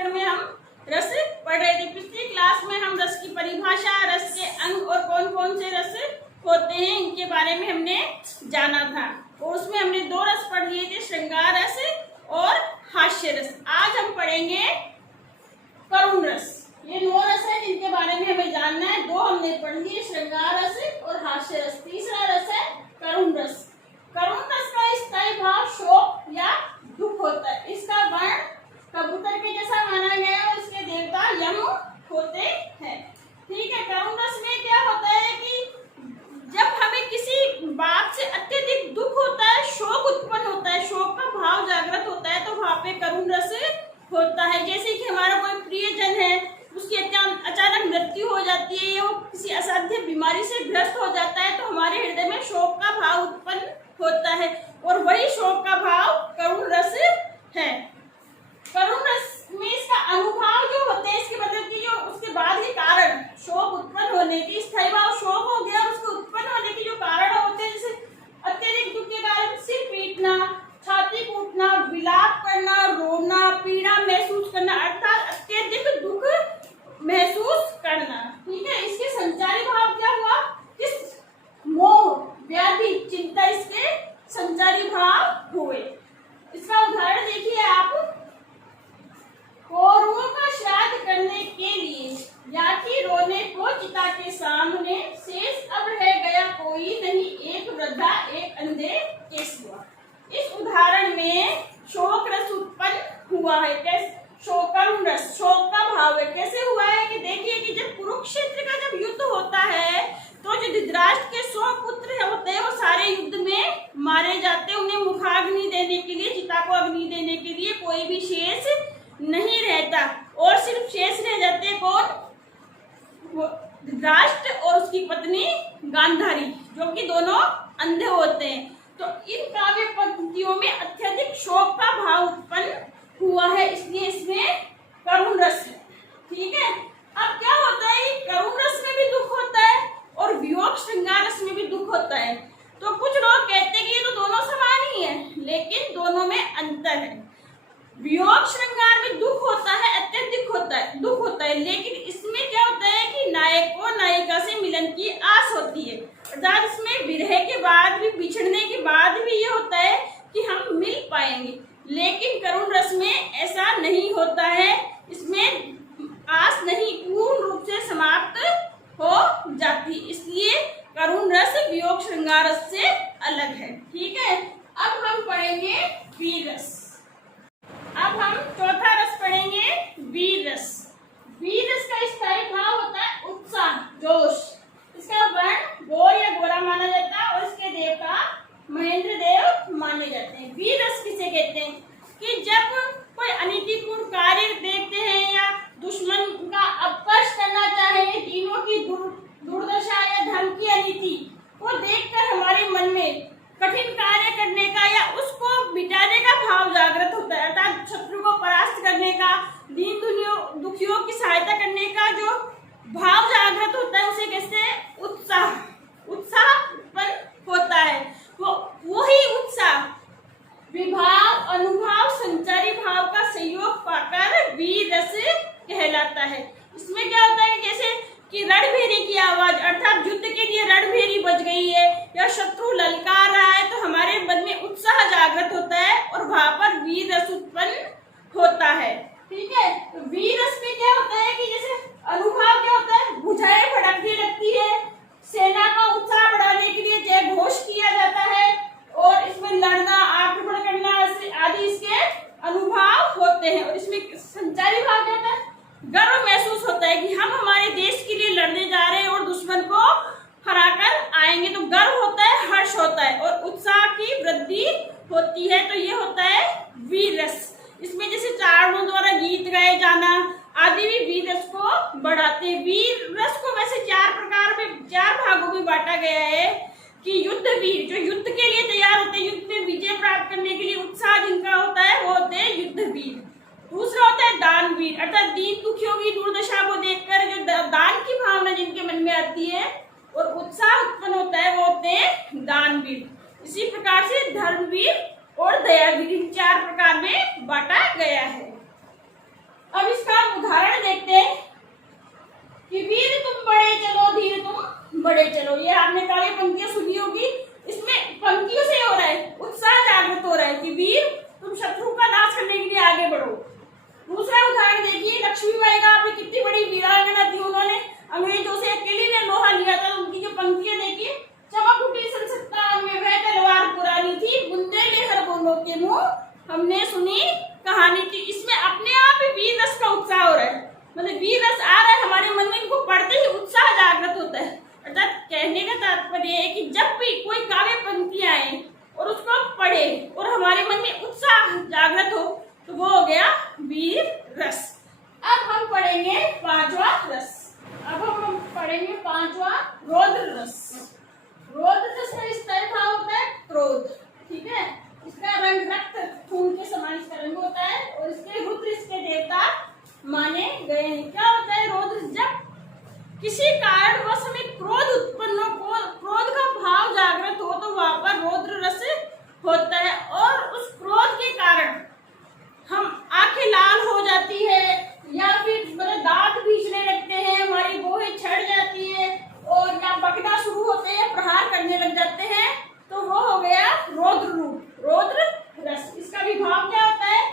प्रकरण में हम रस पढ़ रहे थे। पिछली क्लास में हम रस की परिभाषा, रस के अंग और कौन कौन से रस होते हैं इनके बारे में हमने जाना था और उसमें हमने 2 रस पढ़ लिए थे, श्रृंगार रस और हास्य रस। आज हम पढ़ेंगे करुण रस। ये 9 रस है जिनके बारे में हमें जानना है। 2 हमने पढ़ लिए, श्रृंगार रस और हास्य रस। तीसरा रस है करुण रस। करुण रस का स्थायी भाव शोक या दुख होता है। इसका वर्ण कबूतर के जैसा माना गया है और इसके देवता यम होते हैं। ठीक है, करुण रस में क्या होता है कि जब हमें किसी बात से अत्यधिक दुख होता है, शोक उत्पन्न होता है, शोक का भाव जागृत होता है, तो वहां पे करुण रस होता है। जैसे कि हमारा कोई प्रियजन है, उसकी अचानक मृत्यु हो जाती है या वो किसी असाध्य बीमारी से ग्रस्त हो जाता है, तो हमारे हृदय में शोक का भाव उत्पन्न होता है और वही शोक का भाव करुण रस है। करुण रस में इसका अनुभाव जो होते हैं, इसके मतलब कि जो उसके बाद के कारण शोक उत्पन्न होने की, स्थायी भाव शोक हो गया, उसके उत्पन्न होने के जो कारण होते हैं, जैसे अत्यधिक दुख के कारण सिर पीटना, छाती फूटना, विलाप करना, रोना, पीड़ा महसूस करना, अर्थात अत्यधिक दुख महसूस करना। ठीक है, इसके संचारी भाव क्या हुआ? किस मोह, व्याधि, चिंता इसके संचारी भाव हुए। इसका उदाहरण देखिए आप। कौरवों का श्राद्ध करने के लिए याची रोने को चिता के सामने, शेष अब रह गया कोई नहीं, एक वृद्धा एक अंधे केस हुआ। इस उदाहरण में शोक रस उत्पन्न हुआ है। कैसे? करुण रस, शोक का भाव है। कैसे हुआ है कि देखिए कि जब कुरुक्षेत्र का जब युद्ध होता है तो जो धृतराष्ट्र के 100 पुत्र होते हैं वो सारे युद्ध में मारे जाते हैं। उन्हें मुखाग्नि देने के लिए, चिता को अग्नि देने के लिए कोई भी शेष नहीं रहता और सिर्फ शेष रह जाते कौन? धृतराष्ट्र और उसकी पत्नी गांधारी, जो कि दोनों अंधे होते हैं। तो इन काव्य पंक्तियों में अत्यधिक शोक का भाव उत्पन्न हुआ है, इसलिए इसमें करुण रस है। ठीक है, अब क्या होता है, करुण रस में भी दुख होता है और वियोग श्रृंगार रस में भी दुख होता है। तो कुछ लोग कहते हैं कि ये तो दोनों समान ही है, लेकिन दोनों में अंतर है। वियोग श्रृंगार में दुख होता है, अत्यधिक होता है, दुख होता है, लेकिन इसमें क्या होता है कि नायक को नायिका से मिलन की आस होती है। अर्थात इसमें विरह के बाद भी, बिछड़ने के बाद भी ये होता है कि हम मिल पाएंगे। लेकिन करुण रस में ऐसा नहीं होता है, इसमें आस नहीं, पूर्ण रूप से समाप्त हो जाती, इसलिए करुण रस वियोग श्रृंगार रस से अलग है। ठीक है, अब हम पढ़ेंगे वीर रस। अब हम चौथा रस पढ़ेंगे, वीर रस। वीर रस का स्थायी भाव होता है उत्साह, जोश। इसका वर्ण गोर या गोरा माना जाता है और इसके देवता महेंद्र देव माने जाते हैं। वीर रस किसे कहते हैं कि जब कोई अनीतिपूर्ण कार्य देखते हैं या दुश्मन का अपकर्ष करना चाहे, जीवों की दुर्दशा या धर्म की अनीति को देखकर हमारे मन में कठिन कार्य करने का या उसको मिटाने का भाव जागृत होता है। अर्थात शत्रु को परास्त करने का, दीन दुखियों की सहायता करने का जो भाव जागृत होता है, उसे कैसे? उत्साह उत्पन्न होता है। वही उत्साह विभाव, अनुभाव, संचारी भाव का संयोग पाकर वीर रस कहलाता है। इसमें क्या होता है, जैसे कि रणभेरी की आवाज, अर्थात युद्ध के लिए रणभेरी बज गई है या शत्रु ललकार रहा है, तो हमारे मन में उत्साह जागृत होता है और वहां पर वीर रस उत्पन्न होता है। ठीक है, तो वीर रस में क्या होता है कि जैसे अनुभाव क्या होता है, भुजाएं भड़कने लगती है, सेना का उत्साह बढ़ाने के लिए जय घोष किया जाता है और इसमें लड़ना, आक्रमण करना आदि इसके अनुभव होते हैं। और इसमें संचारी भाव क्या होता है, गर्व महसूस होता है कि हम हमारे देश के लिए लड़ने जा रहे हैं और दुश्मन को हराकर आएंगे, तो गर्व होता है, हर्ष होता है और उत्साह की वृद्धि होती है। तो ये होता है वीर रस। इसमें जैसे चारणों द्वारा गीत गाए जाना आदि भी वीर रस को बढ़ाते हैं। वीर रस को वैसे 4 भागों में बांटा गया है कि युद्ध वीर, जो युद्ध के लिए तैयार होते हैं, युद्ध में विजय प्राप्त करने के लिए उत्साह जिनका होता है वो होते हैं युद्ध वीर। दूसरा होता है दानवीर, अर्थात दीन दुखियों की दुर्दशा को देखकर जो दान की भावना जिनके मन में आती है और उत्साह उत्पन्न होता है वो होते हैं दानवीर। इसी प्रकार से धर्मवीर और दयावीर, इन 4 प्रकार में बांटा गया है। अब इसका हम उदाहरण देखते हैं कि वीर तुम बड़े चलो, धीर तुम बड़े चलो। ये आपने काव्य पंक्तियां सुनी होगी। इसमें पंक्तियों से हो रहा है, उत्साह जागृत हो रहा है कि वीर तुम शत्रु का नाश करने के लिए आगे बढ़ो। दूसरा उदाहरण देखिए, लक्ष्मीबाई का आपने कितनी बड़ी वीरांगना थी, उन्होंने अंग्रेजों से अकेली ने लोहा लिया था। उनकी जो पंक्तियां देखिए, चमक उठी संसद प्रांगण में वह तलवार पुरानी थी, बुंदेले हर बोलों के मुंह हमने सुनी कहानी थी। इसमें अपने आप ही वीर रस का उत्साह हो रहा है, मतलब वीर रस आ रहा है हमारे मन में, इनको पढ़ते ही उत्साह जागृत होता है। अर्थात कहने का तात्पर्य है कि जब भी कोई काव्य पंक्तियां आए और उसको पढ़े और हमारे मन में उत्साह जागृत हो तो वो हो गया वीर रस। अब हम पढ़ेंगे पांचवा रस। अब हम पढ़ेंगे पांचवा रौद्र रस। रौद्र रस का इस तरह का होता है क्रोध, ठीक है। इसका रंग रक्त खून के समान इसका रंग होता है और इसके रुद्र इसके देवता माने गए हैं। क्या होता है रौद्र? जब किसी कारणवश हमें क्रोध उत्पन्न हो, क्रोध का भाव जागृत हो तो वहां पर रौद्र रस होता है। और उस क्रोध के कारण हम आंखें लाल हो जाती है या फिर मतलब दांत भींचने लगते हैं, हमारी भौहें छड़ जाती है और या बकना शुरू होते हैं, प्रहार करने लग जाते हैं, तो वो हो गया रौद्र रूप, रौद्र रस। इसका भी भाव क्या होता है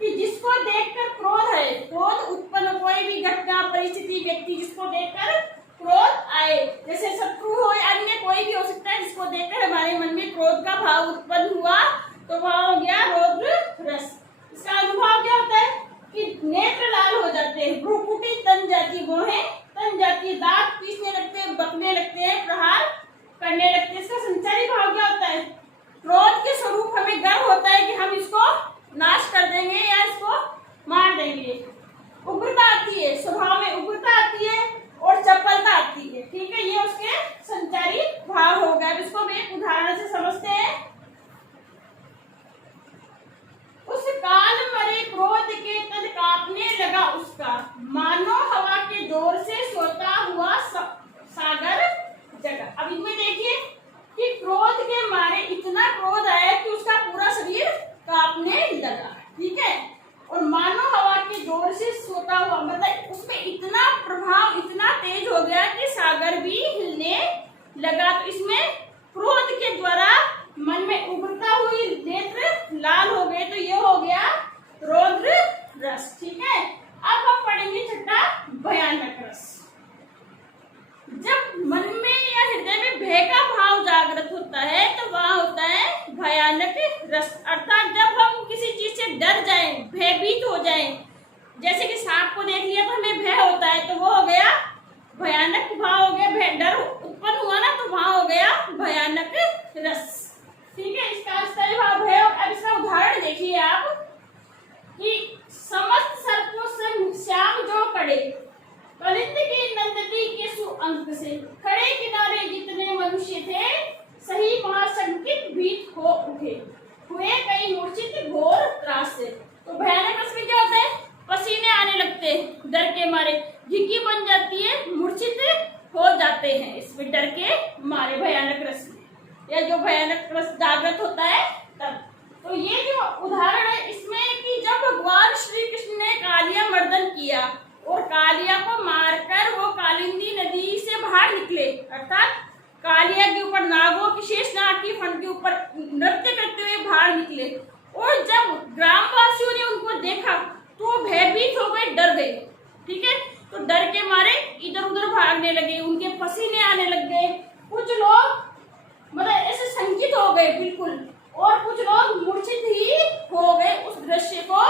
कि जिसको देखकर क्रोध है, क्रोध उत्पन्न, कोई भी घटना परिस्थिति व्यक्ति जिसको देखकर क्रोध आए, जैसे शत्रु हो या अन्य कोई भी हो सकता है, जिसको देखकर हमारे मन में क्रोध का भाव उत्पन्न हुआ तो वह हो गया रौद्र रस। इसका अनुभव क्या होता है कि नेत्र लाल हो जाते हैं, भ्रूकुटी तन जाती है, भौहें तन जाती है, दांत पीसने लगते हैं, बकने लगते हैं, प्रहार करने लगते हैं। इसका संचारी भाव क्या होता है? क्रोध के स्वरूप हमें गर्व होता है कि हम इसको नाश कर देंगे या इसको मार देंगे। उग्रता आती है, स्वभाव में उग्रता आती है और चपलता आती है, ठीक है। ये उसके संचारी भाव हो गया। इसको हम एक उदाहरण से समझते हैं। उस काल मरे क्रोध के तद कांपने लगा उसका, मानो हवा के जोर से सोता हुआ सागर जगा। अब इसमें देखिए कि क्रोध के मारे इतना क्रोध आया कि उसका पूरा शरीर कांपने लगा, ठीक है। और मानो हवा के जोर से सोता हुआ, मतलब उसमें इतना प्रभाव इतना तेज हो गया कि सागर भी हिलने लगा। तो इसमें क्रोध के द्वारा मन में उभरता हुई नेत्र लाल हो गए, तो ये हो गया रौद्र रस, ठीक है। अब हम पढ़ेंगे छठा भयानक रस। जब मन में या हृदय में भय का भाव जागृत होता है तो वह होता है भयानक रस। अर्थात जब हम किसी चीज से डर जाएं, भयभीत हो जाएं, जैसे कि सांप को देख लिया तो हमें भय होता है, तो वो हो गया भयानक भाव हो गया, भय डर उत्पन्न हुआ ना, तो वहां हो गया भयानक रस, ठीक है। इसका स्तरीय भाव है। अब इसका उदाहरण देखिए आप कि समस्त सर्पों से श्याम जो कड़े, कलिंद की नंदती के सुअंक से, खड़े किनारे जितने मनुष्य थे, सही महाशंकित भीत हो उठे, हुए कई मूर्छित घोर त्रास से। तो भयानक रस में क्या होता है? पसीने आने लगते हैं डर के मारे, झिकी बन जाती है, मूर्छित हो जाते हैं इसमें डर के मारे भयानक रस में, या जो भयानक रस जागृत होता है तब। तो ये जो उदाहरण है इसमें कि जब भगवान श्री कृष्ण ने कालिया मर्दन किया और कालिया को मारकर वो कालिंदी नदी से बाहर निकले, अर्थात कालिया के ऊपर नागों की शेष नाग की फन के ऊपर नृत्य करते हुए बाहर निकले, और जब ग्रामवासियों ने उनको देखा तो भयभीत हो गए, डर गए, ठीक है। तो डर के मारे इधर उधर भागने लगे, उनके पसीने आने लग गए, कुछ लोग मतलब ऐसे शंकित हो गए बिल्कुल, और कुछ लोग मूर्छित ही हो गए उस दृश्य को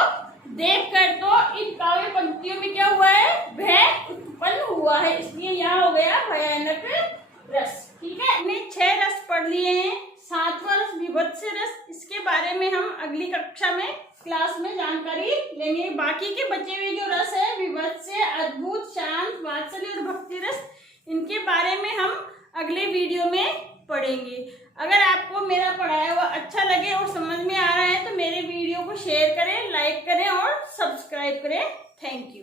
देखकर। तो इन काव्य पंक्तियों में क्या हुआ है? भय उत्पन्न हुआ है, इसलिए यहाँ हो गया भयानक रस, ठीक है। हमने 6 रस पढ़ लिए हैं। 7वां रस विभत्स रस, इसके बारे में हम अगली कक्षा में क्लास में जानकारी लेंगे। बाकी के बचे हुए जो रस है, विभत्स, अद्भुत, शांत, वात्सल्य और भक्ति रस, इनके बारे में हम अगले वीडियो में पढ़ेंगे। अगर आपको मेरा पढ़ाया हुआ अच्छा लगे और समझ में आ रहा है तो मेरे वीडियो को शेयर करें, लाइक करें और सब्सक्राइब करें। Thank you.